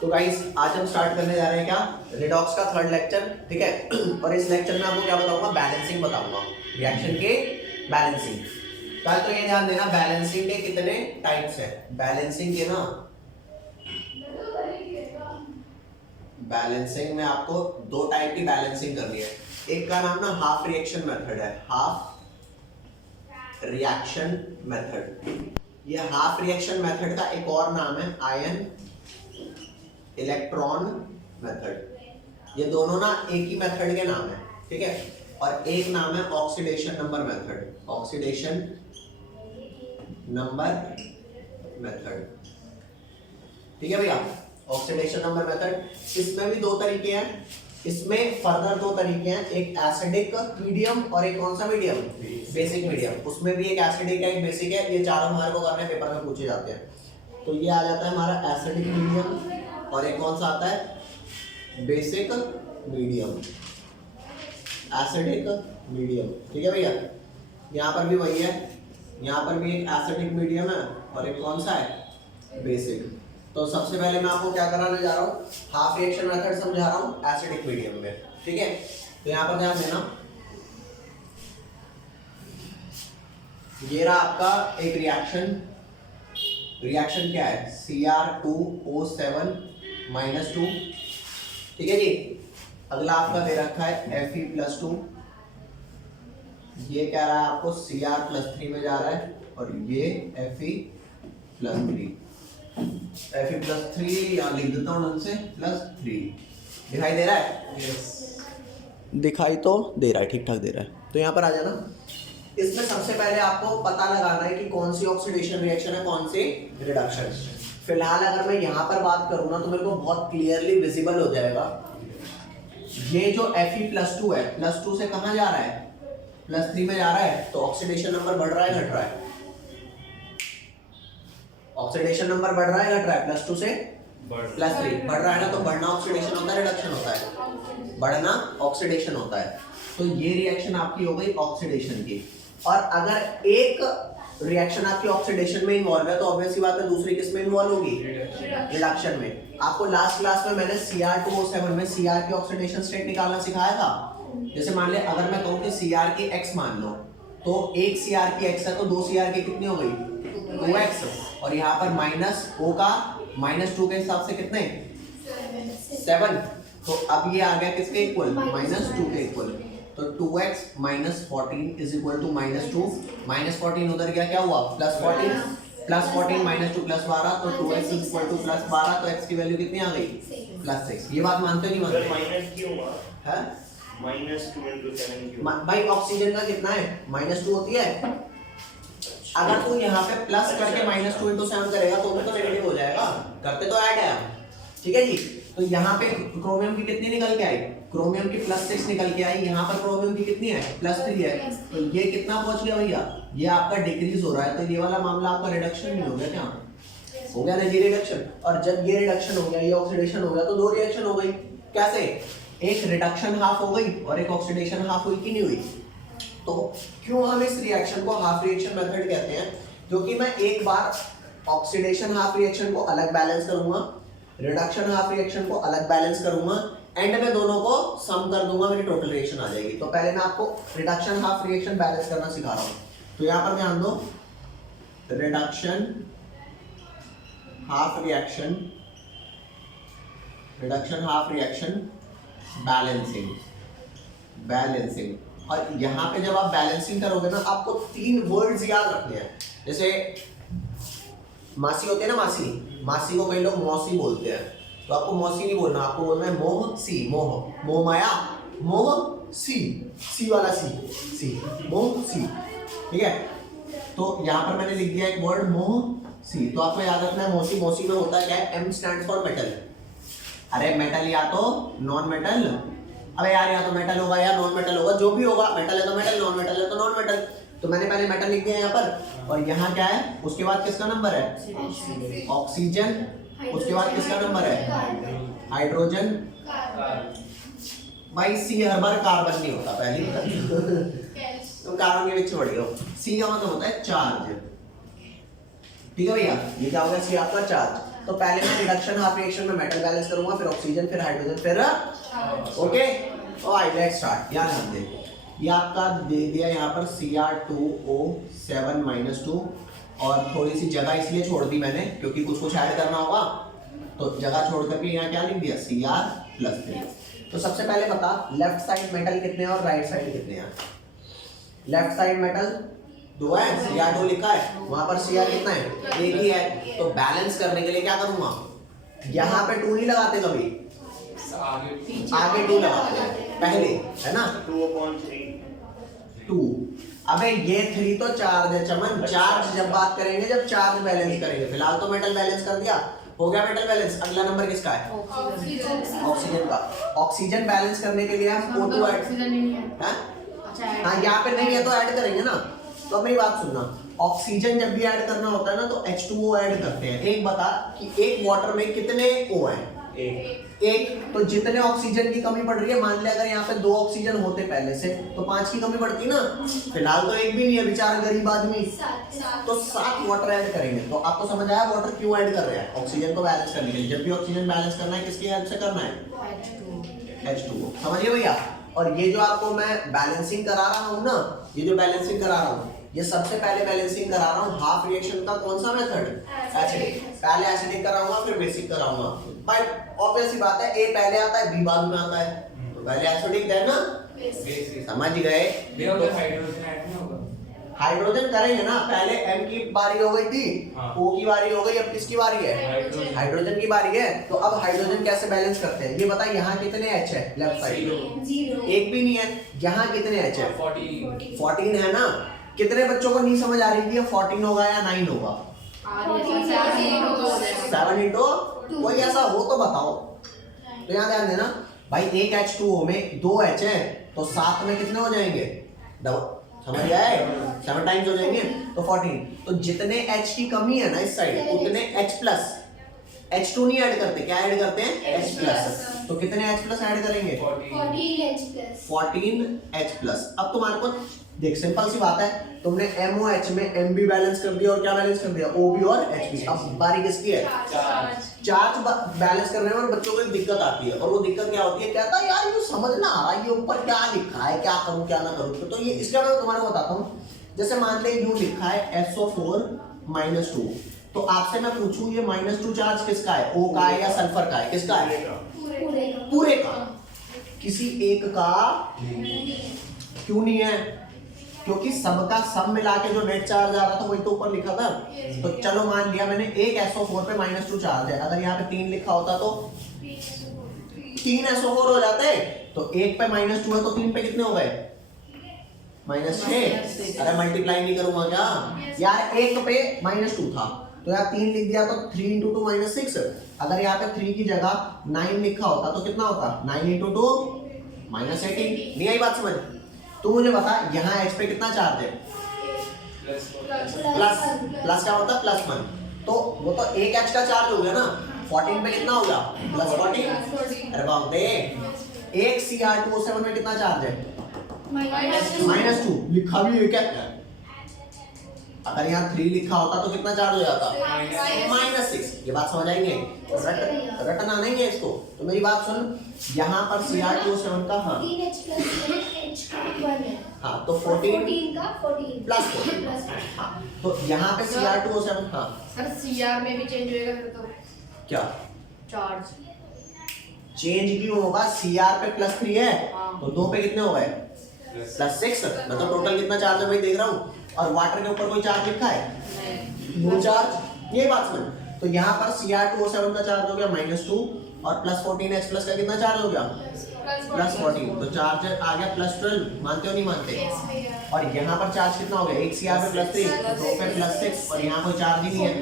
तो गाइस आज हम स्टार्ट करने जा रहे हैं क्या, रेडॉक्स का थर्ड लेक्चर, ठीक है। और इस लेक्चर में आपको क्या बताऊंगा, बैलेंसिंग बताऊंगा, रिएक्शन के बैलेंसिंग। कल तो ये ध्यान देना, बैलेंसिंग के कितने टाइप्स है, बैलेंसिंग के ना, बैलेंसिंग में आपको दो टाइप की बैलेंसिंग करनी है। एक का नाम ना हाफ रिएक्शन मेथड है, हाफ रिएक्शन मेथड। ये हाफ रिएक्शन मेथड का एक और नाम है आयन इलेक्ट्रॉन मेथड। ये दोनों ना एक ही मेथड के नाम है, ठीक है। और एक नाम है oxidation number method, oxidation number method, ठीक है भैया। ऑक्सीडेशन नंबर मेथड, इसमें भी दो तरीके हैं, इसमें फर्दर दो तरीके हैं, एक एसिडिक मीडियम और एक कौन सा मीडियम, बेसिक मीडियम। उसमें भी एक एसिडिक है एक बेसिक है, ये चारों हमारे को करने पेपर में पूछे जाते हैं। तो ये आ जाता है हमारा एसिडिक मीडियम, और एक कौन सा आता है, बेसिक मीडियम, एसिडिक मीडियम, ठीक है भैया। यहाँ पर भी वही है, यहाँ पर भी एक एसिडिक मीडियम है और एक कौन सा है, बेसिक। तो सबसे पहले मैं आपको क्या कराने जा रहा हूँ, हाफ रिएक्शन मेथड समझा रहा हूँ एसिडिक मीडियम में, ठीक है। तो यहाँ पर ध्यान देना, ये रहा आपका एक रिएक्शन, रिएक्शन क्या है, Cr2O7 -2, ठीक है जी। अगला आपका दे रखा है Fe+2, ये क्या रहा है आपको Cr+3 में जा रहा है, और ये Fe+3, Fe+3 यहाँ लिख देता हूँ ढंग से, +3 दिखाई दे रहा है, दिखाई तो दे रहा है, ठीक ठाक दे रहा है। तो यहाँ पर आ जाना, इसमें सबसे पहले आपको पता लगाना है कि कौन सी ऑक्सीडेशन रिएक्शन है, कौन सी रिडक्शन। फिलहाल अगर मैं यहाँ पर बात करूँ ना तो मेरे को बहुत क्लियरली विजिबल हो जाएगा, ये जो Fe+2 है, +2 से कहाँ जा रहा है, +3 में जा रहा है। तो ऑक्सीडेशन नंबर बढ़ रहा है घट रहा है, ऑक्सीडेशन नंबर बढ़ रहा है घट रहा है, +2 से +3 बढ़ रहा है ना। तो बढ़ना ऑक्सीडेशन होता है, रिडक्शन होता है, बढ़ना ऑक्सीडेशन होता है। तो ये रिएक्शन आपकी हो गई ऑक्सीडेशन की। और अगर एक रिएक्शन आपकी ऑक्सीडेशन में इन्वॉल्व है तो ऑब्वियस सी बात है दूसरी किस में इन्वॉल्व होगी, रिडक्शन में। आपको लास्ट क्लास में मैंने Cr2O7 में Cr की ऑक्सीडेशन स्टेट निकालना सिखाया था। जैसे मान ले अगर मैं कहूँ कि Cr की x मान लो, तो एक Cr की x है तो दो Cr की कितनी हो गई, 2x। और यहाँ पर -O का -2 के हिसाब से कितने, 7। तो अब ये आ गया किसके इक्वल, -2 के इक्वल। तो 2x - 14 = -2, -14 उधर गया, क्या हुआ, +14, +14 -2 +12, तो 2x = +12। तो x की वैल्यू कितनी आ गई, +6। ये बात मानते हो नहीं मानते, माइनस क्यों हुआ है -2 × 7 क्यों, भाई ऑक्सीजन का कितना है, -2 होती है। अगर तू यहाँ पे प्लस करके -2 × 7 करेगा तो भी तो नेगेटिव हो जाएगा, करते तो ऐड है, ठीक है जी। तो यहाँ पे क्रोमियम की कितनी निकल के आई, क्रोमियम की +6 निकल के आई, यहाँ पर क्रोमियम की कितनी है, +3 है। तो ये कितना पहुंच गया भैया, ये आपका डिक्रीज हो रहा है। तो ये वाला मामला आपका रिडक्शन नहीं हो गया, क्या हो गया ना जी, रिडक्शन। और जब ये रिडक्शन हो गया, ये ऑक्सीडेशन हो गया, तो दो रिएक्शन हो गई। कैसे, एक रिडक्शन हाफ हो गई और एक ऑक्सीडेशन हाफ हुई कि नहीं हुई। तो क्यों हम इस रिएक्शन को हाफ रिएक्शन मेथड कहते हैं, क्योंकि मैं एक बार ऑक्सीडेशन हाफ रिएक्शन को अलग बैलेंस करूंगा, रिडक्शन हाफ रिएक्शन को अलग बैलेंस करूंगा, एंड में दोनों को सम कर दूंगा, मेरी टोटल रिएक्शन आ जाएगी। तो पहले मैं आपको रिडक्शन हाफ रिएक्शन बैलेंस करना सिखा रहा हूं। तो यहां पर ध्यान दो, reduction half reaction, reduction half reaction balancing, balancing. और यहाँ पे जब आप बैलेंसिंग करोगे ना, आपको 3 वर्ड्स याद रखने हैं। जैसे मासी होते हैं ना, मासी, मासी को कई लोग मौसी बोलते हैं, तो आपको मौसी नहीं बोलना, आपको बोलना है मोह सी, मोह, मोह माया, मोह सी, सी वाला सी, मोह सी, ठीक है। तो यहाँ पर मैंने लिख दिया एक वर्ड मोह सी। तो आपको याद रखना है मोसी, मोसी में होता क्या है, M स्टैंड फॉर मेटल। अरे मेटल या तो नॉन मेटल, अबे यार या तो मेटल होगा या नॉन मेटल होगा, जो भी होगा, मेटल है तो मेटल, नॉन मेटल है तो नॉन मेटल। तो मैंने पहले मेटल लिख दिया यहाँ पर, और यहाँ क्या है, उसके बाद किसका नंबर है, ऑक्सीजन, उसके बाद किसका नंबर है, हाइड्रोजन। भाई सी हर बार कार्बन नहीं होता, पहली तो कार्बन के बीच छोड़ियो। सी का मतलब होता है चार्ज, ठीक है भैया, ये क्या हो गया सी आपका चार्ज। तो पहले मैं रिडक्शन हाफ रिएक्शन में मेटल बैलेंस करूंगा, फिर ऑक्सीजन, फिर हाइड्रोजन, फिर ओके। और लेट्स स्टार्ट। यहाँ ध्यान दें, ये आपका दे दिया यहाँ पर Cr2O7 -2 और थोड़ी सी जगह इसलिए छोड़ दी मैंने क्योंकि कुछ ऐड करना होगा, तो जगह छोड़ करके यहाँ क्या लिख दिया Cr+3। तो सबसे पहले बता लेफ्ट साइड मेटल कितने हैं और राइट साइड कितने हैं। लेफ्ट साइड मेटल 2 है, Cr2 लिखा है, वहां पर Cr कितना है, एक ही है। तो बैलेंस करने के लिए क्या करूंगा, यहाँ पे 2 नहीं लगाते कभी, आगे 2 लगाते हैं पहले, है ना 2। अबे ये 3 तो चार्ज है चमन, चार्ज जब बात करेंगे जब चार्ज बैलेंस करेंगे। फिलहाल तो मेटल बैलेंस कर दिया, हो गया मेटल बैलेंस। अगला नंबर किसका है, ऑक्सीजन का। ऑक्सीजन बैलेंस करने के लिए हम O2 ऐड, हाँ यहाँ पे नहीं है तो ऐड करेंगे ना। तो अब मेरी बात सुनना, ऑक्सीजन जब भी ऐड करना होता है ना तो H2O ऐड करते हैं। एक बता कि एक वाटर में कितने O हैं, एक। तो जितने ऑक्सीजन की कमी पड़ रही है, मान लिया अगर यहाँ पे 2 ऑक्सीजन होते पहले से तो 5 की कमी पड़ती ना, फिलहाल तो एक भी नहीं है बेचारा गरीब आदमी, तो 7 वाटर ऐड करेंगे। तो आपको समझ आया वाटर क्यों ऐड कर रहे हैं, ऑक्सीजन को बैलेंस करने के लिए। जब भी ऑक्सीजन बैलेंस करना है किसकी हेल्प से करना है, H2O, समझिए भैया। और ये जो आपको मैं बैलेंसिंग करा रहा हूँ ना, ये जो बैलेंसिंग करा रहा हूँ, ये सबसे पहले बैलेंसिंग करा रहा हूँ हाफ रिएक्शन का कौन सा मेथड, एसिडिक। पहले एसिडिक कराऊंगा फिर बेसिक कराऊंगा। भाई ऑब्वियस सी बात है, ए पहले आता है बी बाद में आता है, तो पहले एसिडिक देन ना बेसिक, समझ गए। हाइड्रोजन करेंगे ना, पहले M की बारी हो गई थी, O की बारी हो गई, अब किसकी बारी है, हाइड्रोजन की बारी है। तो अब हाइड्रोजन कैसे बैलेंस करते हैं ये बता। यहाँ कितने H है लेफ्ट साइड, एक भी नहीं है। यहाँ कितने H है, 14 है ना। कितने बच्चों को नहीं समझ आ रही थी 14 होगा या 9 होगा, 7 into, कोई ऐसा हो तो बताओ। तो यहाँ ध्यान देना भाई, एक H2O में 2 H है तो 7 में कितने हो जाएंगे, समझ आए, 7 टाइम्स हो जाएंगे तो 14। तो जितने H की कमी है ना इस साइड, उतने H+, H2 नहीं ऐड करते, क्या ऐड करते हैं H+। तो कितने H+ ऐड करेंगे, 14H+। अब तुम्हारे को देख सिंपल सी बात है, तुमने MOH में MB बैलेंस कर दिया और क्या बैलेंस कर दिया, OB और HB। अब बारी किसकी है, चार्ज बैलेंस करने में बच्चों को एक दिक्कत आती है, और वो दिक्कत क्या होती है, कहता है यार ये समझ ना आ रहा है, ये ऊपर क्या लिखा है, क्या करूं क्या ना करूं। तो ये इसका मैं तुम्हारे को बताता हूँ। जैसे मान ले यूं लिखा है SO4 -2, तो आपसे मैं पूछूं ये -2 चार्ज किसका है, O का है या सल्फर का है, किसका है, पूरे का। किसी एक का क्यों नहीं है, क्योंकि सबका सब मिला के जो नेट चार्ज आ रहा था वही तो ऊपर लिखा था। तो चलो मान लिया मैंने एक SO4 पे -2 चार्ज है, अगर यहाँ पे 3 लिखा होता तो 3 SO4 हो जाते। तो एक पे -2 है तो 3 पे कितने हो गए, -6। अरे मल्टीप्लाई नहीं करूंगा क्या यार, एक पे -2 था तो यार 3 लिख दिया तो 3 × 2 -6। अगर यहाँ पे 3 की जगह 9 लिखा होता तो कितना होता, 9 × 2 -18। नहीं आई बात समझ। तू मुझे बता यहाँ H पे कितना चार्ज है, प्लस क्या होता है, +1। तो वो तो एक H का चार्ज हो गया ना, 14 पे कितना होगा, +14। अरे बाप रे, एक Cr2O7 में कितना चार्ज है, -2 लिखा भी है क्या। अगर यहाँ 3 लिखा होता तो कितना चार्ज हो जाता, -6। ये बात समझ आएंगे, रटना नहीं है इसको। तो मेरी बात सुन, यहाँ पर Cr2O7 का हाँ तो 14 का 14 हाँ, तो यहाँ पे Cr2O7 हाँ सर Cr में भी चेंज होएगा फिर तो क्या चार्ज चेंज क्यों होगा, Cr पे +3 है तो 2 पे कितने हो गए, +6। मतलब टोटल कितना चार्ज है भाई देख रहा हूँ। और वाटर के ऊपर कोई चार्ज लिखा है, नो चार्ज। ये बात समझ। तो यहाँ पर Cr2O7 का चार्ज हो गया -2 और +14H+ का कितना चार्ज हो गया, +14। तो चार्ज आ गया +12, मानते हो नहीं मानते। और यहाँ पर चार्ज कितना हो गया, एक Cr पे +3 तो 2 पे +6 और यहाँ कोई चार्ज ही नहीं है।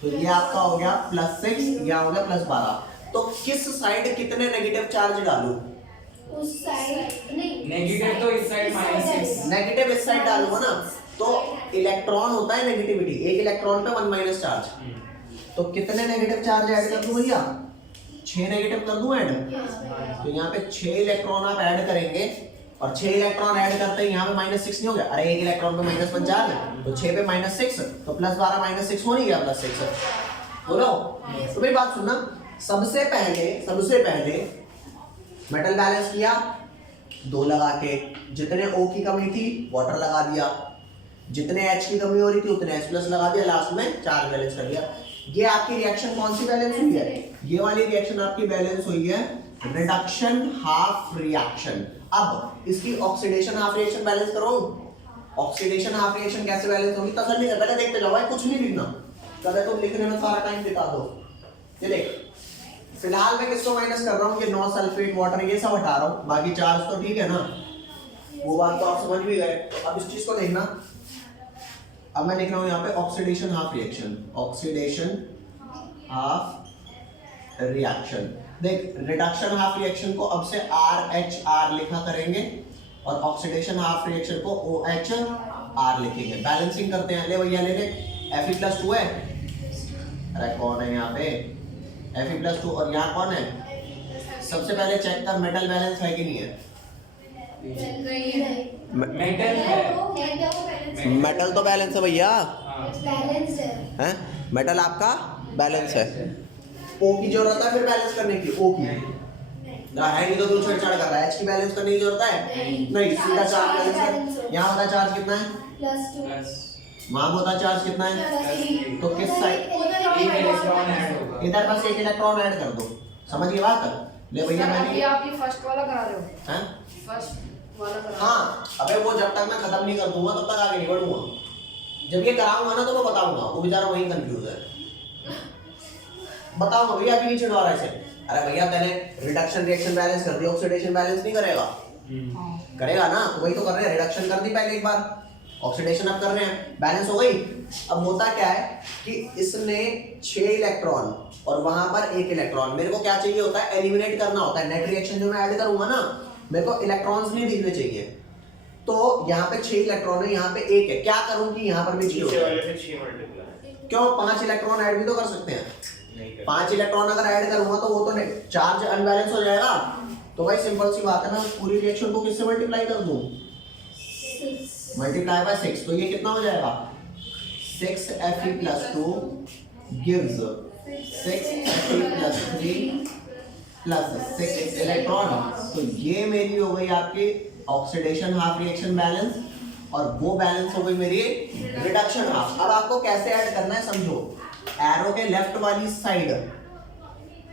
तो ये आपका हो गया +6, यह हो गया +12। तो किस साइड कितने नेगेटिव चार्ज डालूं, उस साइड नहीं, नेगेटिव तो इस साइड -6, नेगेटिव इस साइड डालूंगा ना। तो इलेक्ट्रॉन होता है नेगेटिविटी, एक इलेक्ट्रॉन पे 1 चार्ज। तो कितने नेगेटिव चार्ज ऐड कर दूं भैया, 6 नेगेटिव कर दूं ऐड। तो यहाँ पे 6 इलेक्ट्रॉन आप ऐड करेंगे और 6 इलेक्ट्रॉन ऐड करते हैं यहाँ पे -6 नहीं हो गया? अरे एक इलेक्ट्रॉन पे -50 तो 6 पे -6 तो +12 -6 हो नहीं गया +6? बोलो। तो मेरी बात सुनना, सबसे पहले मेटल बैलेंस किया 2 लगा के, जितने O की कमी थी वाटर लगा दिया, जितने H की कमी हो रही थी उतने H+ लगा दिया, लास्ट में चार्ज बैलेंस कर दिया। ये आपकी रिएक्शन कौन सी बैलेंस हुई है? ये वाली रिएक्शन आपकी बैलेंस हुई है रिडक्शन हाफ रिएक्शन। अब इसकी ऑक्सीडेशन हाफ रिएक्शन बैलेंस करो। ऑक्सीडेशन हाफ रिएक्शन कैसे बैलेंस होगी? तसल्ली कर, पहले देखते जाओ भाई, कुछ नहीं लिखना, कभी तुम लिखने में सारा टाइम बिता दो। ये देख, फिलहाल मैं किसको माइनस कर रहा हूँ? ये 9 सल्फेट वाटर ये सब हटा रहा हूँ, बाकी चार्ज तो ठीक है ना, वो बात तो आप समझ भी गए। अब इस चीज को देखना, अब मैं लिख रहा हूँ यहाँ पे oxidation half reaction, oxidation half reaction. देख, रिडक्शन हाफ रिएक्शन को अब से RHR लिखा करेंगे और ऑक्सीडेशन हाफ रिएक्शन को OHR लिखेंगे। बैलेंसिंग करते हैं, ले भैया ले Fe+2 है, अरे कौन है यहाँ पे? Fe+2 और यहाँ कौन है? सबसे पहले चेक कर मेटल बैलेंस है कि नहीं है। नहीं है। मेटल है। मेटल तो बैलेंस है भैया, बैलेंस है। मेटल आपका बैलेंस है। O की जरूरत है फिर बैलेंस करने की, O की ना है नहीं तो तू छेड़छाड़ कर रहा है। H की बैलेंस करने की जरूरत है नहीं, सीधा चार्ज बैलेंस कर। यहाँ होता चार्ज कितना है? +2 वहाँ होता चार्ज कितना है? तो किस साइड? एक इलेक्ट्रॉन ऐड होगा। इधर बस एक इलेक्ट्रॉन ऐड कर दो, समझ गए बात? ले भैया अभी मैंने आप ये फर्स्ट वाला करा रहे हो? हैं? फर्स्ट वाला करा रहे हो? हाँ, अबे वो जब तक मैं खत्म नहीं कर दूंगा तब तक आगे नहीं बढ़ूंगा। जब ये कराऊंगा ना तो मैं बताऊंगा, वो बेचारा वहीं कंफ्यूज है। बताऊंगा भैया, अभी नहीं छिड़वा रहा इसे। अरे भैया तेने रिडक्शन रिएक्शन बैलेंस कर दिया, ऑक्सीडेशन बैलेंस नहीं करेगा? करेगा ना, तो वही तो कर रहे हैं, रिडक्शन कर दी पहले एक बार, ऑक्सीडेशन अब कर रहे हैं, बैलेंस हो गई। अब होता क्या है कि इसने 6 इलेक्ट्रॉन और वहां पर 1 इलेक्ट्रॉन, मेरे को क्या चाहिए होता है? एलिमिनेट करना होता है। नेट रिएक्शन जो मैं ऐड करूंगा ना, मेरे को इलेक्ट्रॉन्स नहीं दिखने चाहिए। तो यहाँ पे 6 इलेक्ट्रॉन है, यहाँ पे 1 है, क्या करूं कि यहाँ पर भी 6 हो नीचे जाए? वाले से 6 मल्टीप्लाई क्यों? 5 इलेक्ट्रॉन ऐड भी तो कर सकते हैं। नहीं कर 5 इलेक्ट्रॉन अगर ऐड करूंगा तो वो तो चार्ज अनबैलेंस हो जाएगा। तो भाई सिंपल सी बात है, मैं पूरी रिएक्शन को किससे मल्टीप्लाई कर दूं? 6 मल्टीप्लाई बाय 6, तो ये कितना हो जाएगा? 6Fe+2 gives 6Fe+3 plus 6 electron. तो ये मेरी हो गई आपकी ऑक्सीडेशन हाफ रिएक्शन बैलेंस, और वो बैलेंस हो गई मेरी रिडक्शन हाफ। अब आपको कैसे ऐड करना है समझो। एरो के लेफ्ट वाली साइड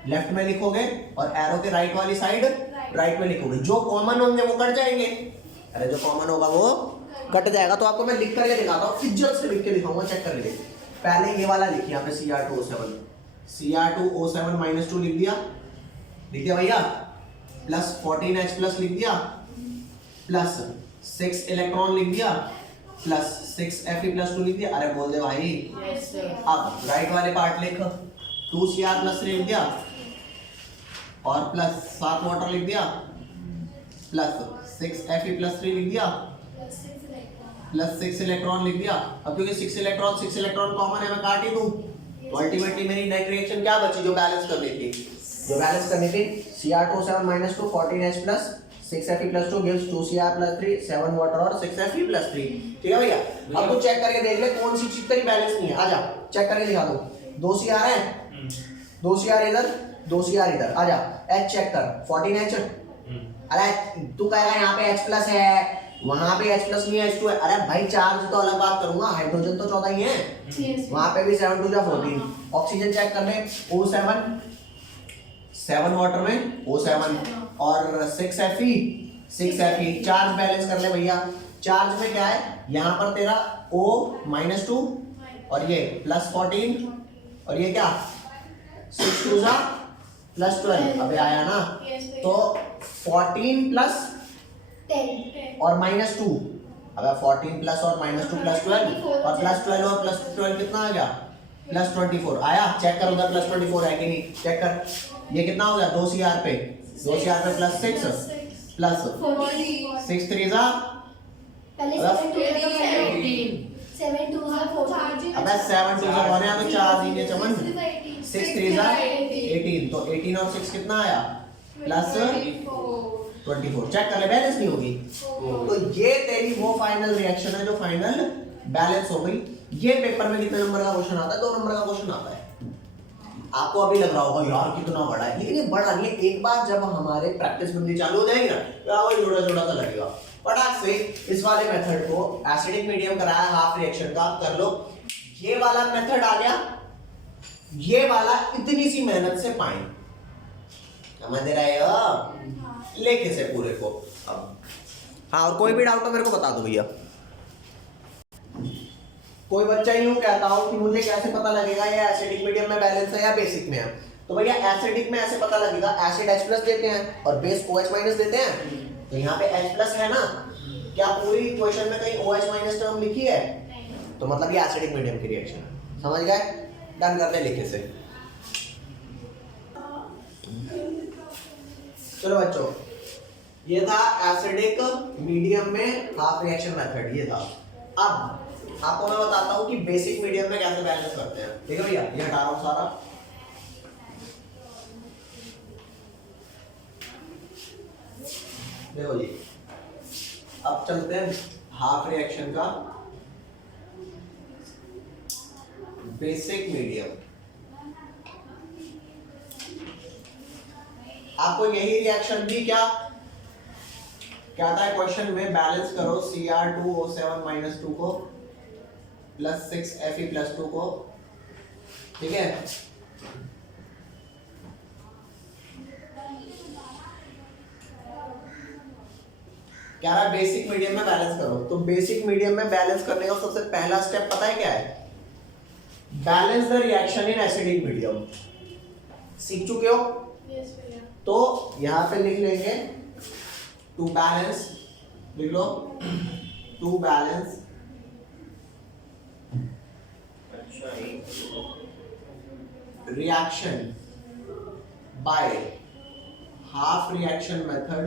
लेफ्ट में लिखोगे और एरो के राइट वाली साइड राइट में लिखोगे। जो कॉमन होंगे वो कट जाएंगे, अरे जो कॉमन होगा वो कट जाएगा। तो आपको मैं लिख करके दिखाता हूँ, इज्जत से लिख के दिखाऊंगा, चेक कर ले। पहले ये वाला लिखिए, यहाँ पे Cr2O7 -2 लिख दिया भैया, प्लस 14H+ लिख दिया, प्लस 6 इलेक्ट्रॉन लिख दिया, प्लस 6Fe+2 लिख दिया। अरे बोल दे भाई। Yes, sir. अब राइट वाले पार्ट लिख, 2Cr+3 लिख दिया और प्लस 7 वाटर लिख दिया, प्लस 6Fe+3 लिख दिया, प्लस 6 इलेक्ट्रॉन लिख दिया। अब क्योंकि 6 इलेक्ट्रॉन कॉमन है, मैं काट ही दूं, तो अल्टीमेटली मेरी नेट रिएक्शन क्या बची जो बैलेंस करनी थी? Cr2O7 -2 14H+ 6Fe+2 gives 2Cr+3 7 water और 6Fe+3। ठीक है भैया? अब तू चेक करके देख ले कौन सी चीज तेरी बैलेंस नहीं है। आजा चेक करके दिखा दो। 2Cr है, 2Cr इधर, 2Cr इधर, आजा H चेक कर, 14H। अरे तू कहेगा यहाँ पे H+ है, वहां पे H+ नहीं है, H2 है। अरे भाई चार्ज तो अलग बात करूंगा, हाइड्रोजन तो 14 ही है, वहां पे भी 7 2 14। ऑक्सीजन चेक कर ले, O7 7 वाटर में O7 और 6Fe चार्ज बैलेंस कर ले भैया। चार्ज में क्या है? यहाँ पर तेरा O-2 और ये +14 और ये क्या 6 2 +12। अबे आया ना, तो 14 प्लस 10 और -2। अबे 14 प्लस और -2 +12 और +12 और +12 कितना आ गया? +24 आया। चेक कर उधर +24 है कि नहीं, चेक कर। ये कितना हो गया? 2Cr पे प्लस 6 प्लस 6 3 पहले मतलब 7 2 18 7 2 14। अबे 7 2 कौन है? तो 4 3 ये चमन 6 3 18। तो 18 और 6 कितना आया? प्लस 24 चेक कर ले, बैलेंस नहीं होगी। तो ये तेरी वो फाइनल रिएक्शन है जो फाइनल बैलेंस हो गई। ये पेपर में कितने नंबर का क्वेश्चन आता है? 2 नंबर का क्वेश्चन आता है। आपको अभी लग रहा होगा यार कितना बड़ा है, लेकिन ये बड़ा नहीं है। एक बार जब हमारे प्रैक्टिस बननी चालू हो जाएगी ना तो वो जोड़ा जोड़ा सा लगेगा। फटाक से इस वाले मेथड को एसिडिक मीडियम कराया हाफ रिएक्शन का कर लो। ये वाला मेथड आ गया, ये वाला इतनी सी मेहनत से पाए समझ रहे हो लेके से पूरे को। अब हाँ, और कोई भी डाउट हो मेरे को बता दो भैया। कोई बच्चा यूं कहता हो कि मुझे कैसे पता लगेगा ये एसिडिक मीडियम में बैलेंस है या बेसिक में है, तो भैया एसिडिक में ऐसे पता लगेगा, एसिड H+ देते हैं और बेस OH- देते हैं। तो यहाँ पे H+ है ना, क्या पूरी इक्वेशन में कहीं OH- टर्म लिखी है? तो मतलब ये एसिडिक मीडियम की रिएक्शन है। समझ गए? डन कर ले लिखे से। चलो बच्चों, ये था एसिडिक मीडियम में हाफ रिएक्शन मेथड, ये था। अब आपको मैं बताता हूँ कि बेसिक मीडियम में कैसे बैलेंस करते हैं। ठीक है भैया, ये हटा रहा हूँ सारा। देखो जी, अब चलते हैं हाफ रिएक्शन का बेसिक मीडियम। आपको यही रिएक्शन भी क्या था क्वेश्चन में? बैलेंस करो Cr2O7 - 2 को प्लस 6Fe+2 को। ठीक है, क्या रहा? बेसिक मीडियम में बैलेंस करो। तो बेसिक मीडियम में बैलेंस करने का सबसे पहला स्टेप पता है क्या है? Balance the reaction in acidic medium. सीख चुके हो? तो यहां पे लिख लेंगे टू बैलेंस, लिख लो to balance reaction by half reaction method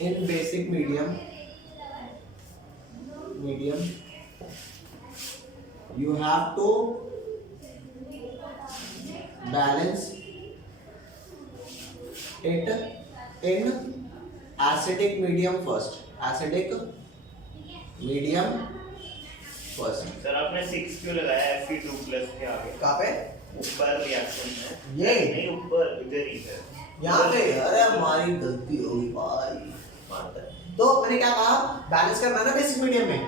in basic medium you have to balance it in acidic medium first, sir आपने 6 क्यों लगाया Fe2+ के आगे? कहाँ पे? ऊपर रिएक्शन में। ये? नहीं, ऊपर इधर ही है। यहाँ पे? अरे हमारी गलती होगी भाई। तो मैंने क्या कहा, बैलेंस करना है ना बेसिक मीडियम में,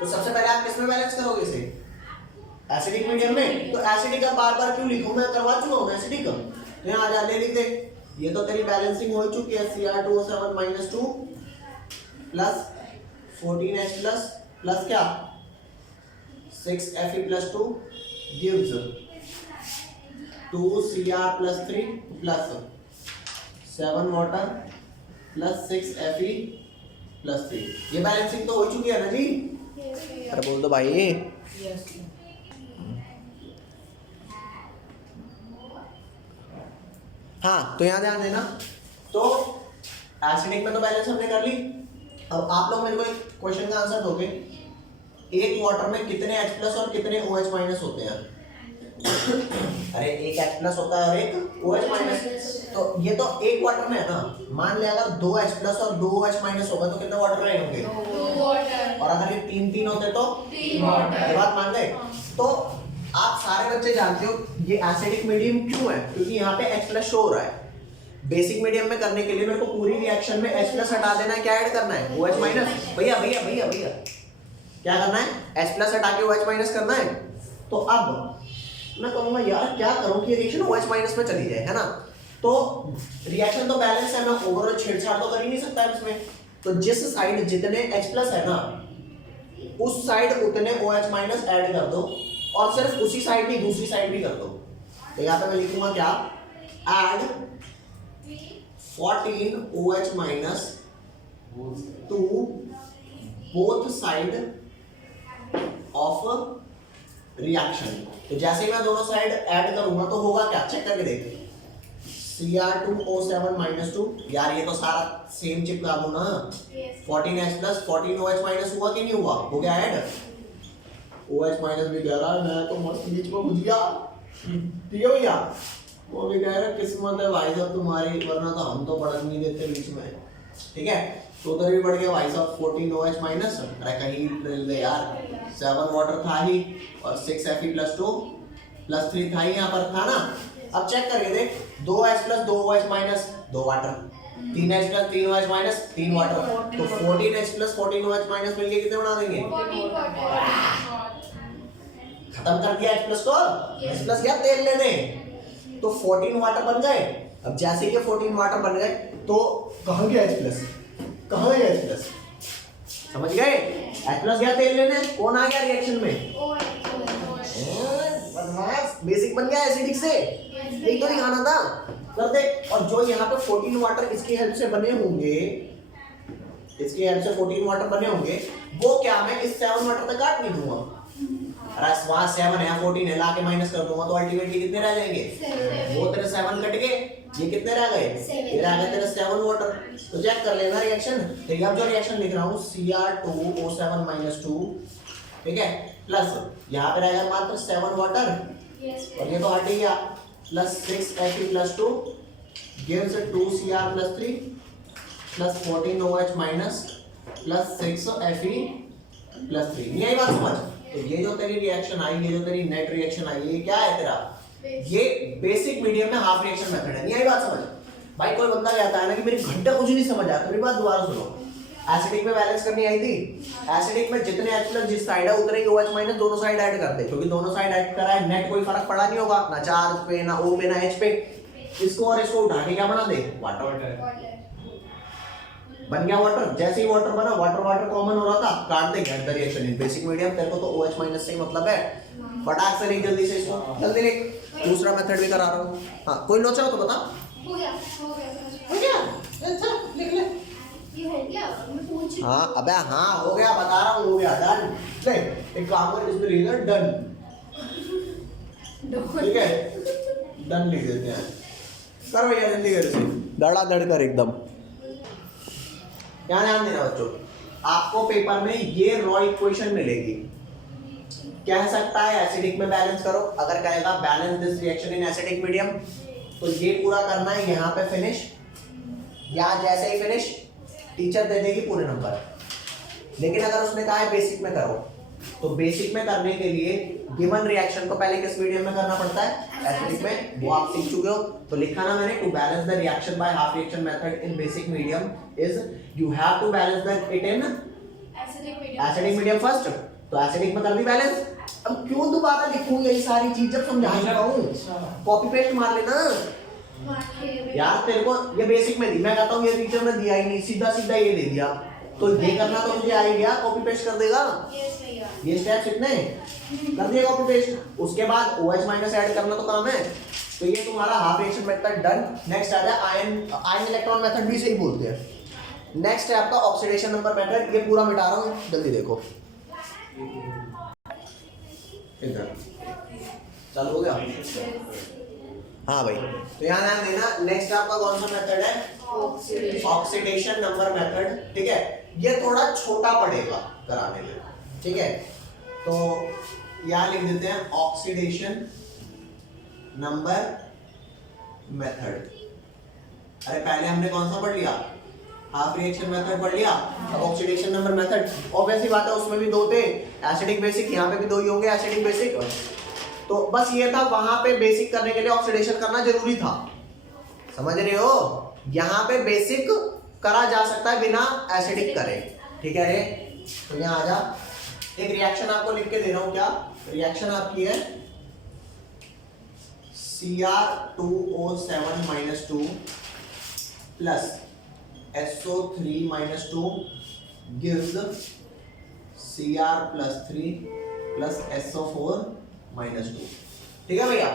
तो सबसे पहले आप किस में बैलेंस करोगे इसे? एसिडिक मीडियम में। तो एसिडिक का बार बार क्यों लिखूं, मैं करवा चुका हूँ एसिडिक। तो यहाँ आ जा, लिख दे। ये तो तेरी बैलेंसिंग हो चुकी है, Cr2O7 - 2 प्लस 14H+ प्लस क्या 6Fe+2 gives 2Cr+3 plus 7 water plus 6Fe+3। ये बैलेंसिंग तो हो चुकी है ना जी? अरे बोल दो भाई। यस हाँ, तो यहाँ ध्यान देना। तो एसिडिक में तो बैलेंस हमने कर ली। अब आप लोग मेरे को एक क्वेश्चन का आंसर दोगे, एक वाटर में कितने H+ और कितने OH- होते हैं? अरे एक H+ होता है और एक OH-। तो ये तो एक वाटर में है ना। मान लिया अगर 2 H+ और 2 OH- होगा तो कितने वाटर रहे होंगे? 2 वाटर। और अगर ये 3 होते तो 3 वाटर। ये बात मान गए? तो आप सारे बच्चे जानते हो ये एसिडिक मीडियम क्यों है, क्योंकि यहाँ पे H+ शो हो रहा है। बेसिक मीडियम में करने के लिए मेरे को पूरी रिएक्शन में H+ हटा देना है, क्या ऐड करना है? OH-। भैया भैया भैया भैया क्या करना है? H+ हटा के OH- करना है। तो अब मैं कहूँगा यार क्या करूँ कि रिएक्शन OH- में चली जाए, है ना? तो रिएक्शन तो बैलेंस है, मैं ओवरऑल छेड़छाड़ तो कर ही नहीं सकता इसमें। तो जिस साइड जितने H+ है ना, उस साइड उतने OH- ऐड कर दो, और सिर्फ उसी साइड नहीं दूसरी साइड भी कर दो। तो यहाँ पे मैं लिखूंगा क्या? Add 14 OH- to both side of reaction. तो जैसे ही मैं दोनों साइड ऐड करूंगा तो होगा क्या, चेक करके देख। Cr2O7 - 2, यार ये तो सारा सेम चिपका दो ना। 14H+ 14 OH- हुआ कि नहीं हुआ? हो गया ऐड। OH- भी कह रहा है, मैं तो मस्त बीच में घुस गया। ठीक है भैया, वो भी कह रहा किस्मत है भाई साहब तुम्हारी, वरना तो हम तो बढ़ नहीं देते बीच में। ठीक है, तो उधर भी बढ़ गया भाई साहब 14 OH माइनस, अरे कहीं ले यार 7 वाटर था ही और 6 Fe+2 +3 था ही, यहाँ पर था ना। अब चेक करके देख, 2H + 2OH minus 2 water, 3H + 3OH minus 3 water, तो 14H + 14OH माइनस मिलके कितने बना देंगे? 14 वाटर। खत्म कर दिया H+ को, H+ क्या तेल लेने, तो 14 वाटर बन गए। अब जैसे कि 14 वाटर बन गए तो कहाँ गया H+, कहाँ गया H+, समझ गए? H+ गया तेल लेने, कौन आ गया रिएक्शन में? बदमाश, बेसिक बन गया एसिडिक से, यही तो दिखाना था। कर दे। और जो यहाँ पे 14 वाटर इसकी हेल्प से बने होंगे, इसकी हेल्प से 14 वाटर बने होंगे, वो क्या मैं इस 7 वाटर तक काट नहीं दूंगा, अरे वहाँ 7 है 14 है, लाके माइनस कर दूंगा तो अल्टीमेटली कितने रह जाएंगे? वो तेरे 7 कट गए, ये कितने रह गए? ये रह गए तेरे 7 वाटर। तो चेक कर लेना रिएक्शन। तो अब जो रिएक्शन लिख रहा हूँ Cr2O7-2, ठीक है, प्लस यहाँ पे रहेगा मात्र 7 वाटर और ये तो हट ही गया, plus 6 Fe+2 gives 2Cr+3 plus 14OH minus plus 6 Fe+3। नहीं आई बात समझ? तो ये जो तेरी रिएक्शन आई, ये जो तेरी नेट रिएक्शन आई, ये क्या है तेरा? ये बेसिक मीडियम में हाफ रिएक्शन मेथड है। नहीं आई बात समझ? भाई कोई बंदा कहता है ना कि मेरी घंटा कुछ नहीं समझ आता, मेरी बात दोबारा सुनो। एसिडिक में बैलेंस करनी आई थी, एसिडिक में जितने H+ जिस साइड है उतने ही OH माइनस दोनों साइड ऐड कर दे, क्योंकि दोनों साइड ऐड करा है, नेट कोई फर्क पड़ा नहीं होगा, ना चार्ज पे, ना O पे, ना H पे। इसको और इसको उठा के क्या बना दे? वाटर बन गया वाटर। जैसे ही वाटर बना, वाटर वाटर कॉमन हो रहा था, काट दे, get the reaction in basic medium. तेरे को तो OH माइनस से ही मतलब है, फटाक से लिख जल्दी से इसको, जल्दी लिख। दूसरा मेथड भी करा रहा हूँ। हाँ कोई लोचा हो तो बता। हो गया हो गया, अच्छा लिख ले। ये हो गया, मैं पूछ हाँ अबे हाँ हो गया, बता रहा हूँ हो गया, डन। ले एक काम कर, इसमें लिख दे डन, ठीक है, डन लिख देते हैं। कर भैया जल्दी कर इसे, धड़ाधड़ कर एकदम। यहाँ ध्यान देना बच्चों, आपको पेपर में ये रॉ इक्वेशन मिलेगी। कह सकता है एसिडिक में बैलेंस करो, अगर कहेगा balance this reaction in acidic medium, तो ये पूरा करना है, यहाँ पे फिनिश, या जैसे ही फिनिश टीचर दे देगी पूरे नंबर। लेकिन अगर उसने कहा है बेसिक में करो, तो बेसिक में करने के लिए गिवन रिएक्शन को पहले किस मीडियम में करना पड़ता है? एसिडिक में। वो आप सीख चुके हो। तो लिखा ना मैंने, to balance the reaction by half reaction method in basic medium is you have to balance the it in acidic medium first. तो एसिडिक में कर दी बैलेंस। अब क्यों दोबारा लिखूं यही सारी चीज जब समझा चुका हूं? कॉपी पेस्ट मार लेना यार। तेरे को ये बेसिक में दी, मैं कहता हूँ ये टीचर ने दिया ही नहीं, सीधा सीधा ये दे दिया, तो ये करना तो मुझे आ ही गया, कॉपी पेस्ट कर देगा। ये स्टेप्स इतने कर दिए कॉपी पेस्ट। उसके बाद OH माइनस ऐड करना तो काम है। तो ये तुम्हारा half reaction method done. Next आ जाए आयन इलेक्ट्रॉन मेथड, भी सही बोलते हैं। नेक्स्ट है आपका ऑक्सीडेशन नंबर मेथड। ये पूरा मिटा रहा हूँ, जल्दी देखो। इधर चालू हो गया? हाँ भाई, तो यहाँ ध्यान देना। नेक्स्ट आपका कौन सा मेथड है? Oxidation number method. ठीक है, ये थोड़ा छोटा पड़ेगा कराने में, ठीक है। तो यहाँ लिख देते हैं ऑक्सीडेशन नंबर मेथड। अरे पहले हमने कौन सा पढ़ लिया? हाफ रिएक्शन मेथड पढ़ लिया। अब ऑक्सीडेशन नंबर मेथड, ऑब्वियस सी बात है उसमें भी दो थे, एसिडिक बेसिक, यहाँ पे भी दो ही होंगे, एसिडिक बेसिक। तो बस ये था, वहां पे बेसिक करने के लिए ऑक्सीडेशन करना जरूरी था, समझ रहे हो? यहाँ पे बेसिक करा जा सकता है बिना एसिडिक करे, ठीक है रे? तो यहाँ आ जा, एक रिएक्शन आपको लिख के दे रहा हूँ। क्या रिएक्शन आपकी है? Cr2O7-2 plus SO3-2 gives Cr+3 plus SO4-2। ठीक है भैया?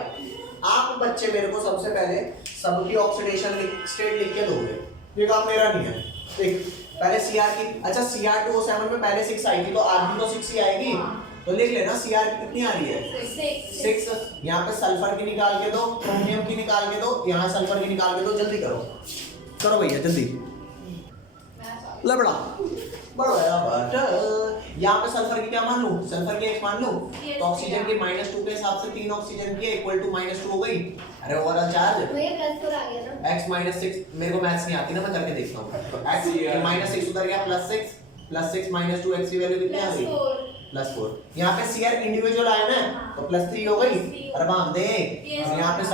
आप बच्चे मेरे को सबसे पहले सबकी ऑक्सीडेशन स्टेट लिख के दोगे, ये काम मेरा नहीं है। देख पहले Cr की, अच्छा Cr2O7 में पहले 6 आई थी, तो आज भी तो 6 ही आएगी। तो लिख लेना Cr की कितनी आ रही है? 6। यहाँ पे सल्फर की निकाल के दो, क्रोमियम की निकाल के दो, यहाँ सल्फर की निकाल के दो। जल्दी करो, करो भैया जल्दी, लबड़ा। बराबर यहाँ पे सल्फर की क्या मान लूं, सल्फर की x मान लूं, Yes, तो ऑक्सीजन की -2 के हिसाब से 3 ऑक्सीजन की इक्वल टू -2 हो गई। अरे ओवरऑल चार्ज भैया प्लस 4 आ गया ना x -6, मेरे को मैथ्स नहीं आती ना, मैं करके देखता हूँ। तो x -6 उधर गया +6 +6 -2 x की वैल्यू कितनी आ गई +4। यहाँ पे Cr इंडिविजुअल आया ना, तो +3 हो गई। और बाम देख Yes. यहाँ पे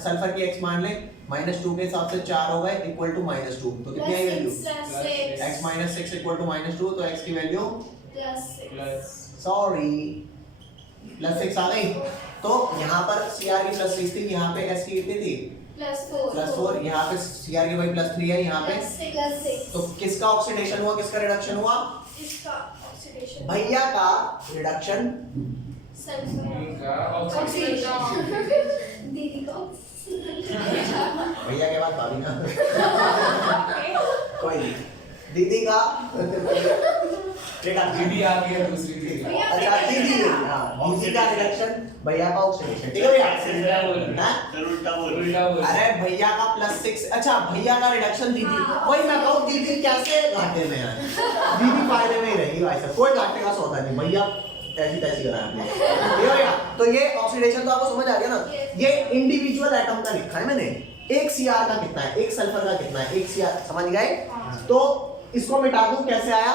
सल्फर की x मान ले, -2 के हिसाब से 4 हो गए इक्वल टू -2, तो कितनी I value x -6 equal to -2, तो x की वैल्यू सॉरी +6 आ गई। तो यहाँ पर Cr की +6 थी, यहाँ पे S की कितनी थी +4, यहाँ पे Cr की वही +3 है यहाँ पे। तो किसका ऑक्सीडेशन हुआ, किसका रिडक्शन हुआ, इसका ऑक्सीडेशन भैया का रिडक्शन, दीदी को भैया के बाद भाभी ना कोई नहीं, दीदी का रिडक्शन, दीदी आ गई है दूसरी दीदी। अच्छा दीदी, हाँ दीदी का रिडक्शन, भैया का ऑक्सीडेशन, ठीक है भैया। हाँ? सर उल्टा बोल उल्टा बोल। अरे भैया का +6, अच्छा भैया का रिडक्शन दीदी, वही मैं कहूँ दीदी कैसे घाटे में है, दीदी फायदे में ही रहेगी भाई साहब, कोई घाटे का सौदा नहीं, भैया ऐसी तैसी कराया आपने, ठीक है भैया। तो ये ऑक्सीडेशन तो आपको समझ आ गया ना, ये इंडिविजुअल एटम का लिखा है मैंने, एक Cr का कितना है, एक सल्फर का कितना है, एक Cr, समझ गए। तो इसको मिटा दूं, कैसे आया,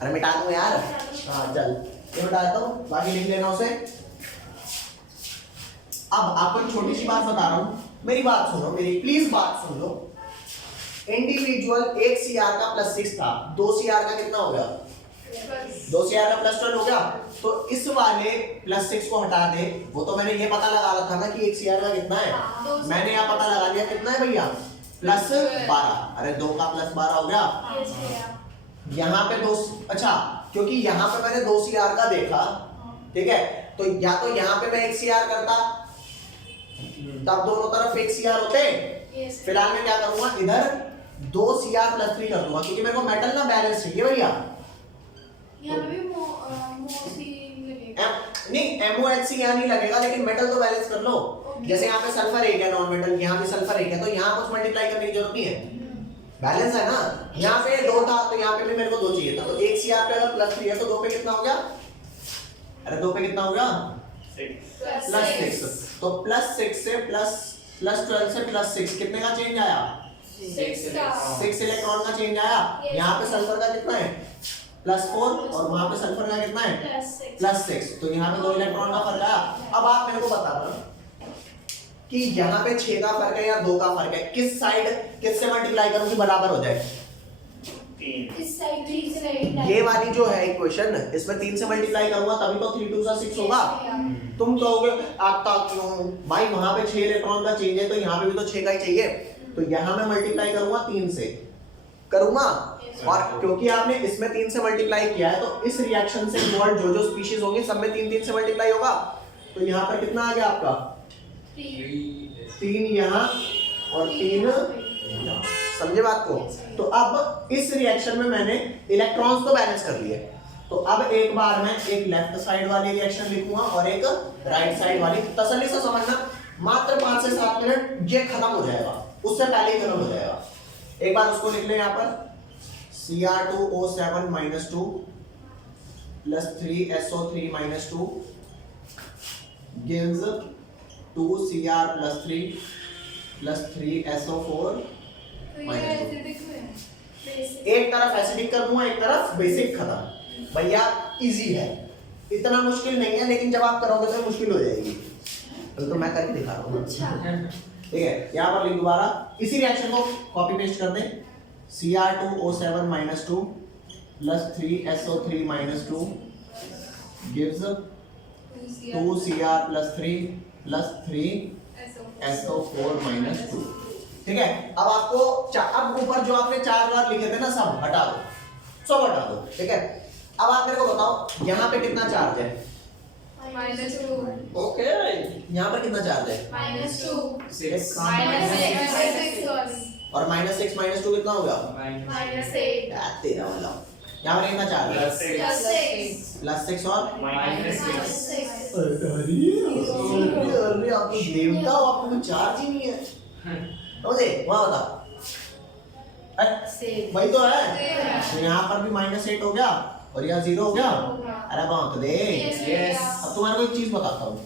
अरे मिटा दूं यार, हाँ चल ये मिटा देता हूँ, बाकी लिख लेना उसे। अब आपको छोटी सी बात बता रहा हूं, मेरी बात सुनो, मेरी प्लीज बात सुन लो। इंडिविजुअल एक Cr का +6 था, 2 Cr का कितना हो गया, 2 Cr का +12 हो गया। तो इस वाले +6 को हटा दे, वो तो मैंने ये पता लगा रहा था ना कि एक Cr का कितना है, मैंने यहाँ पता लगा लिया कितना है भैया, +12, अरे 2 का +12 हो गया। यहाँ पे 2, अच्छा क्योंकि यहाँ पे मैंने 2 Cr का देखा, ठीक है, तो या तो यहाँ पे मैं 1 Cr करता, तब दोनों तरफ 1 Cr होते। फिलहाल मैं क्या करूंगा, इधर 2 Cr +3 कर दूंगा, क्योंकि मेरे को मेटल ना बैलेंस चाहिए भैया। यहाँ पे भी मोसी लगेगा। नहीं MOHC यहाँ नहीं लगेगा, लेकिन मेटल तो बैलेंस कर लो। जैसे यहाँ पे सल्फर 1 है नॉन मेटल, यहाँ पे सल्फर 1 है, तो यहाँ कुछ मल्टीप्लाई करने की जरूरत नहीं है, बैलेंस है ना। यहाँ पे 2 था तो यहाँ पे भी मेरे को 2 चाहिए था, तो 1 Cr पे अगर +3 है तो 2 पे कितना हो गया, अरे 2 पे कितना हो गया, 6, तो +6 से +12 से +6 कितने का चेंज आया, 6 इलेक्ट्रॉन का चेंज आया। यहाँ पे सल्फर का कितना है +4 और वहां पे सल्फर का कितना है +6, तो यहाँ पे 2 इलेक्ट्रॉन का फर्क आया। अब आप मेरे को बता दो कि यहाँ पे 6 का फर्क है या 2 का फर्क है, किस साइड किससे मल्टीप्लाई करूं कि बराबर हो जाए। 3 इस साइड 3 से ये वाली जो है इक्वेशन, इसमें 3 से मल्टीप्लाई करूंगा तभी तो 3 2 6 होगा। तुम कहोगे आता क्यों भाई, वहां पे 6 इलेक्ट्रॉन का चेंज है तो यहाँ पे भी तो 6 का ही चाहिए, तो यहाँ मैं मल्टीप्लाई करूंगा 3 से करूंगा, और क्योंकि आपने इसमें 3 से मल्टीप्लाई किया है तो इस रिएक्शन से इन्वॉल्व जो जो स्पीशीज होंगी सब में 3 से मल्टीप्लाई होगा। तो यहाँ पर कितना आ गया आपका 3 यहाँ और 3 यहाँ, समझे बात को। तो अब इस रिएक्शन में मैंने इलेक्ट्रॉन्स तो बैलेंस कर लिए, तो अब एक बार मैं एक लेफ्ट साइड वाली रिएक्शन लिखूंगा और एक राइट साइड वाली, तसल्ली से समझना, मात्र 5 से 7 मिनट ये खत्म हो जाएगा, उससे पहले ही खत्म हो जाएगा। एक बार उसको लिख ले यहाँ पर, Cr2O7 -2 plus 3SO3 -2 gives 2Cr plus 3 plus 3SO4 एक तरफ एसिडिक कर दूंगा, एक तरफ बेसिक खत्म। भैया इजी है, इतना मुश्किल नहीं है, लेकिन जब आप करोगे तो मुश्किल हो जाएगी। तो मैं करके दिखा रहा हूँ, ठीक है। यहाँ पर लिख दोबारा, इसी रिएक्शन को कॉपी पेस्ट कर दें, Cr2O7 -2 plus 3SO3 -2 gives 2Cr plus 3 plus 3SO4 -2, ठीक है। अब आपको अब ऊपर जो आपने 4 बार लिखे थे ना, सब हटा दो, सब हटा दो, ठीक है। अब आप मेरे को बताओ यहाँ पे कितना चार्ज है, -2 ओके, यहाँ पर कितना चार्ज है -2 6 और -6 -2 कितना होगा -8 यार तेरा वाला। यहाँ पर कितना चार्ज है +6 और अरे आप तो देवता हो, आपको चार्ज ही नहीं है। तो दे वहाँ बता सेम वही तो है। Same। तो यहाँ पर भी -8 हो गया और यहाँ 0 हो गया। अरे बात दे। Yes। अब तुम्हारे को एक चीज बताता हूँ,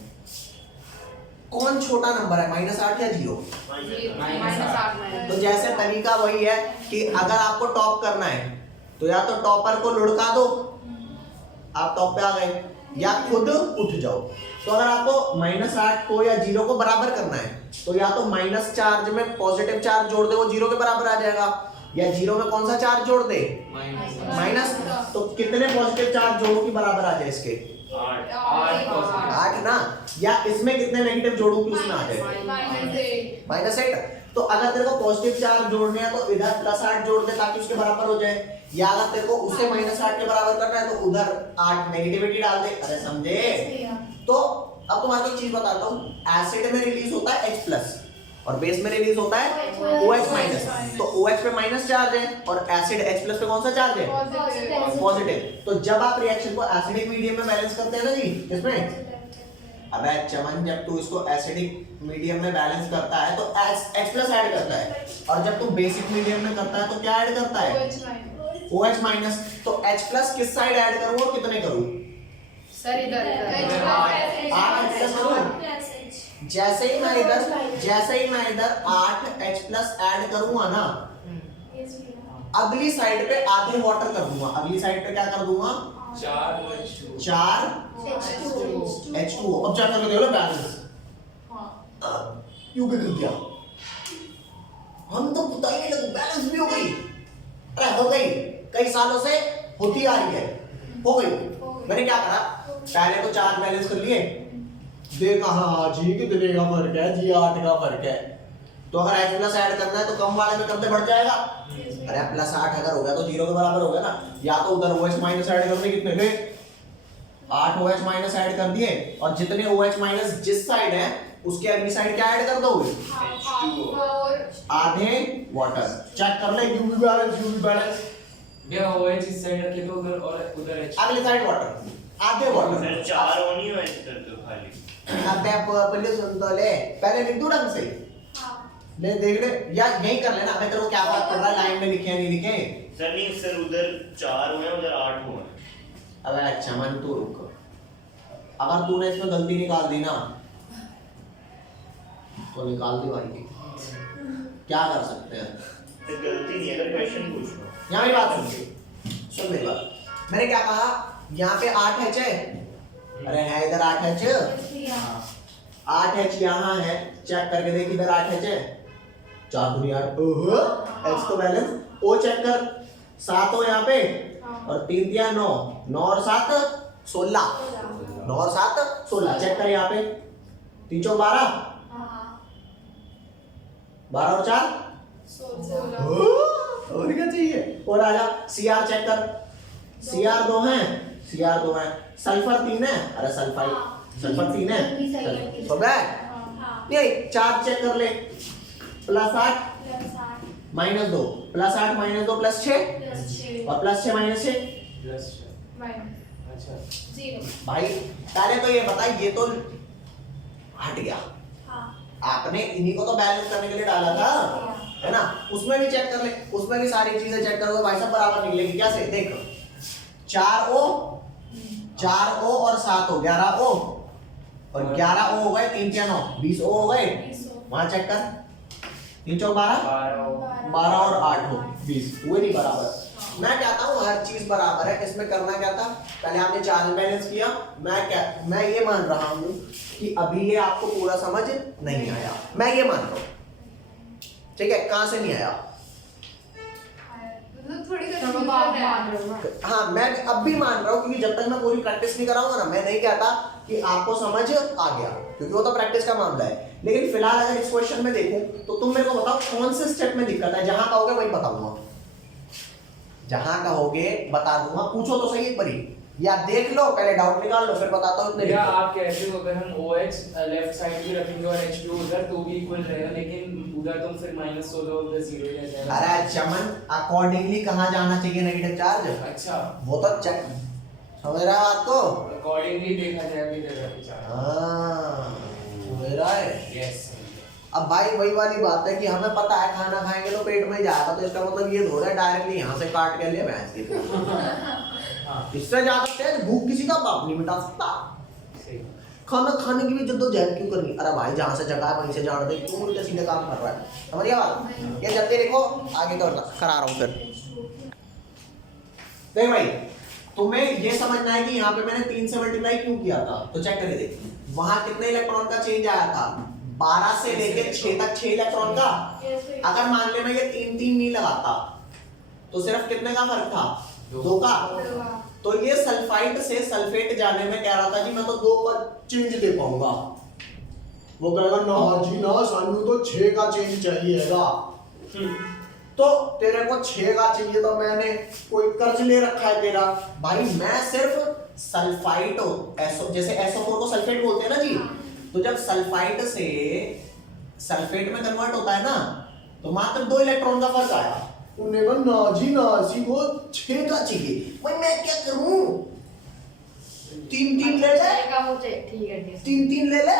कौन छोटा नंबर है, -8 या 0? -8 तो जैसे तरीका वही है कि अगर आपको टॉप करना है तो या तो टॉपर को लुढ़का दो, आप टॉप पे आ गए, या खुद उठ जाओ। तो अगर आपको -8 को या 0 को बराबर करना है तो या तो माइनस चार्ज में पॉजिटिव चार्ज जोड़ दे, वो 0 के बराबर आ जाएगा, या 0 में कौन सा चार्ज जोड़ दे, माइनस। तो कितने पॉजिटिव चार्ज जोड़ो कि बराबर आ जाए इसके? 8 ना। या इसमें कितने नेगेटिव जोड़ू कि उसमें आ जाए? -8। तो अगर तेरे को पॉजिटिव चार्ज जोड़ने हैं तो इधर +8 जोड़ दे ताकि उसके बराबर हो जाए, या अगर तेरे को उसे -8 के बराबर करना है तो उधर 8 नेगेटिविटी डाल दे। अरे समझे? तो अब तुम्हारे को एक चीज बताता हूँ, एसिड में रिलीज होता है H+ और बेस में रिलीज होता है OH-। तो OH पे माइनस चार्ज है और एसिड H+ पे कौन सा चार्ज है? पॉजिटिव। तो जब आप रिएक्शन को एसिडिक मीडियम में बैलेंस करते हैं ना जी, किसमें? अबे चमन, जब तू इसको एसिडिक मीडियम में बैलेंस करता है तो H+ ऐड करता है, और जब तू बेसिक मीडियम में करता है तो क्या ऐड करता है? OH-। तो H+ किस साइड ऐड करूं और कितने करूं? सर इधर 8H+ करूं। जैसे ही मैं इधर 8H+ ऐड करूंगा ना, अगली साइड पे आधे वाटर कर दूंगा। अगली साइड पे क्या कर दूंगा? 4 H2O। अब चेक करके देख लो बैलेंस। क्यों कर दिया? हम तो पता ही नहीं लगा, बैलेंस भी हो गई। अरे हो गई, कई सालों से होती आ रही है, हो गई। मैंने क्या करा, पहले तो 4 बैलेंस कर लिए, देखा हाँ जी कितने का फर्क है जी, 8 का फर्क है। तो अगर H+ ऐड करना है तो कम वाले में करते बढ़ जाएगा। अरे +8 अगर हो गया तो 0 के बराबर हो गया ना। या तो उधर OH- ऐड करने कितने थे, 8 OH- ऐड कर दिए, और जितने OH- जिस साइड है उसके अगली साइड क्या ऐड कर दोगे? आधे वाटर। चेक कर ले यूवी बैलेंस। भैया OH इस साइड रखे तो उधर और उधर H। अगली साइड वाटर, आधे वाटर। सर 4 होनी है इधर तो खाली। अबे पहले सुन तो ले, पहले लिख दूं ढंग से, ले देख ले, या यही कर लेना। अबे तेरे को क्या फर्क पड़ रहा है लाइन में लिखे या नहीं लिखे? सर नहीं सर, उधर 4 हुए उधर 8 हुए। अबे अच्छा मन तू रुक, अगर तूने इसमें गलती निकाल दी ना तो निकाल दी भाई, क्या कर सकते हैं? सर गलती नहीं है, अगर क्वेश्चन पूछ लो। यहाँ मेरी बात सुन मेरी बात। मैंने क्या कहा, यहाँ पे 8H है, अरे है इधर 8H, 8H यहाँ है, चेक करके देख इधर 8H है, 4 दूनी 8, ओहो H तो बैलेंस। O चेक कर, 7 हो यहाँ पे, और 3 दिया 9, 9 और 7 16, 9 और 7 16। चेक कर यहाँ पे 3 चौक 12, 12 और 4 और क्या चाहिए? और आजा Cr चेक कर, Cr 2 है, सल्फर 3 है, अरे सल्फर 3 है, हो गया। ये चार्ज चेक कर ले, +8 -2, +8 -2 +6, और +6 -6 अच्छा भाई पहले तो ये बता, ये तो हट गया, आपने इन्हीं को तो बैलेंस करने के लिए डाला था, है ना? उसमें भी चेक कर ले, उसमें भी सारी चीजें चेक करोगे भाई साहब बराबर निकलेगी। कैसे? देख 4O और 7O 11O, और 11O हो गए, 3 9 20O हो गए। वहां चेक कर, 3 चौक 12 और 8 हो 20, हुए नहीं बराबर। मैं कहता हूँ हर चीज बराबर है। इसमें करना क्या था, पहले आपने चार्ज बैलेंस किया। मैं ये मान रहा हूँ कि अभी ये आपको पूरा समझ नहीं आया, मैं ये मान रहा हूँ, ठीक है? कहाँ से नहीं आया? हाँ मैं अब भी मान रहा हूँ, क्योंकि जब तक मैं पूरी प्रैक्टिस नहीं कराऊंगा ना, मैं नहीं कहता कि आपको समझ आ गया, क्योंकि वो तो प्रैक्टिस का मामला है। लेकिन फिलहाल अगर इस क्वेश्चन में देखूं तो तुम मेरे को बताओ कौन से स्टेप में दिक्कत है। जहां कहोगे वही बताऊंगा, जहां कहोगे बता दूंगा। पूछो तो सही एक बारी, या देख लो पहले, डाउट निकाल लो, फिर बताता हूँ। भैया आप कहते हो अगर हम OH लेफ्ट साइड भी रखेंगे और H2 उधर तो भी इक्वल रहेगा, लेकिन उधर तुम फिर -16 उधर 0 ही जाएगा। अरे चमन, अकॉर्डिंगली कहां जाना चाहिए नेगेटिव चार्ज? अच्छा वो तो चेक, समझ रहा है बात को? अकॉर्डिंगली देखा जाएगा इधर रखे चार्ज। हाँ समझ रहा है। यस अब भाई वही वाली बात है कि हमें पता है खाना खाएंगे तो पेट में ही जाएगा, तो इसका मतलब ये थोड़ा डायरेक्टली यहाँ से काट के लिए भैंस की। इससे ज्यादा तेज भूख किसी का बाप नहीं मिटा सकता। सही। खाना खाने की भी जद्दोजहद क्यों करनी? अरे भाई जहाँ से जगह है वहीं से जान दे, क्यों उल्टे सीधे काम कर रहा है? समझिए बात? ये जल्दी देखो आगे तो करा रहा हूँ फिर। देख भाई तुम्हें ये समझना है कि यहाँ पे मैंने 3 से मल्टीप्लाई क्यों किया था, तो चेक करके देख। वहां कितने इलेक्ट्रॉन का चेंज आया था? 12 से लेके 6 तक 6 इलेक्ट्रॉन का। अगर मान ले मैं ये 3 नहीं लगाता तो सिर्फ कितने का फर्क था? 2 का। तो ये सल्फाइड से सल्फेट जाने में कह रहा था कि मैं तो 2 का चेंज दे पाऊंगा। वो कहेगा ना जी ना, सानू तो 6 का चेंज चाहिएगा। तो तेरे को 6 का चाहिए तो मैंने कोई कर्ज ले रखा है तेरा। भाई मैं सिर्फ सल्फाइड जैसे SO4 को सल्फेट बोलते हैं ना जी, तो जब सल्फाइड से सल्फेट में कन्वर्ट होता है ना, तो मात्र 2 इलेक्ट्रॉन का फर्क आया। उन्होंने कहा ना जी ना, इसी को 6 का चाहिए। भाई मैं क्या करूं? 3 ले ले, का होते ठीक है 3 ले ले।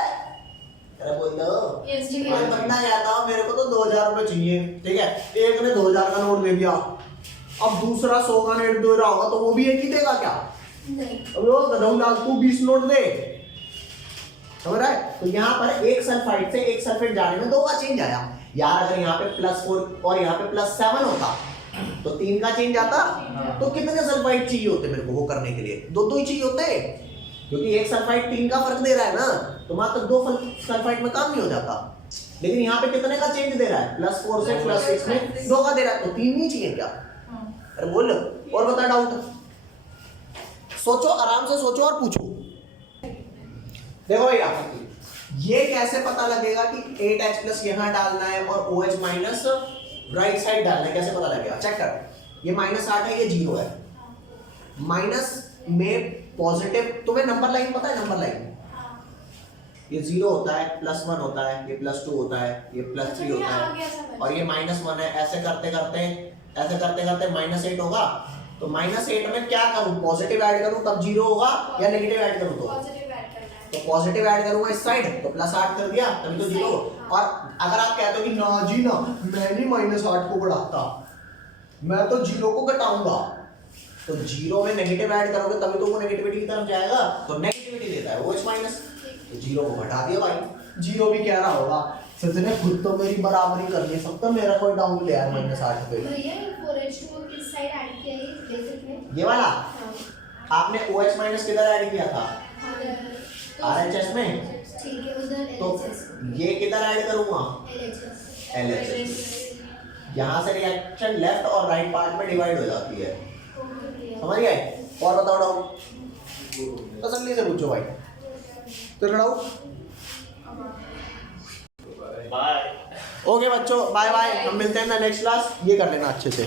अरे बोलो Yes, ठीक है। मैं बंदा कहता हूं मेरे को तो 2000 रुपए चाहिए, ठीक है? एक ने 2000 का नोट दे दिया, अब दूसरा 100 का नोट दे रहा होगा तो वो भी एक ही देगा क्या? नहीं। अब वो गधौलाल तू 20 नोट दे, समझ रहा है? तो यहाँ पर एक सल्फाइड से एक सल्फेट जाने में 2 का चेंज आया। यार अगर यहाँ पे +4 और यहाँ पे +7 होता तो 3 का चेंज आता। तो कितने सल्फाइड चाहिए होते मेरे को वो करने के लिए? 2 ही चाहिए होते, क्योंकि एक सल्फाइड 3 का फर्क दे रहा है ना, तो मात्र 2 सल्फाइड में काम नहीं हो जाता। लेकिन यहाँ पे कितने का चेंज दे रहा है? +4 से +6 में 2 का दे रहा है, तो 3 नहीं चाहिए क्या? अरे बोल और बता डाउट। सोचो, आराम से सोचो और पूछो। देखो भैया ये कैसे पता लगेगा कि 8H+ यहाँ डालना है और OH- राइट साइड डालना है? कैसे पता लगेगा? चेक कर, ये -8 है, ये 0 है। माइनस में पॉजिटिव, तुम्हें नंबर लाइन पता है? नंबर लाइन ये 0 होता है, +1 होता है, ये +2 होता है, ये +3 होता है, और ये -1 है। ऐसे करते करते -8 होगा। तो -8 में क्या करूं? पॉजिटिव ऐड करूं तब 0 होगा, या नेगेटिव ऐड करूं तो? पॉजिटिव ऐड करना है। तो पॉजिटिव ऐड करूंगा इस साइड, तो +8 कर दिया तभी तो 0। और अगर आप कहते हो कि ना जी ना, मैं नहीं -8 को बढ़ाता, मैं तो 0 को घटाऊंगा, तो 0 में नेगेटिव ऐड करोगे तभी तो वो नेगेटिविटी की तरफ जाएगा, तो नेगेटिविटी देता है OH-। तो 0 को घटा दिया भाई। 0 भी कह रहा होगा सचने खुद तो मेरी बराबरी कर नहीं सकता, मेरा कोई डाउन ले आया -8 पे। भैया 4H2 किस साइड ऐड किया है बेसिक में? ये वाला हाँ। आपने OH- किधर ऐड किया था? RHS में। ठीक है, उधर तो LHS। ये किधर ऐड करूंगा? LHS। यहाँ से रिएक्शन लेफ्ट और राइट पार्ट में डिवाइड हो जाती है, समझ गए? और बताओ डाउट, तसल्ली से पूछो भाई। तो डाउट बाय। ओके बच्चों, बाय बाय। हम मिलते हैं ना नेक्स्ट क्लास। ये कर लेना अच्छे से।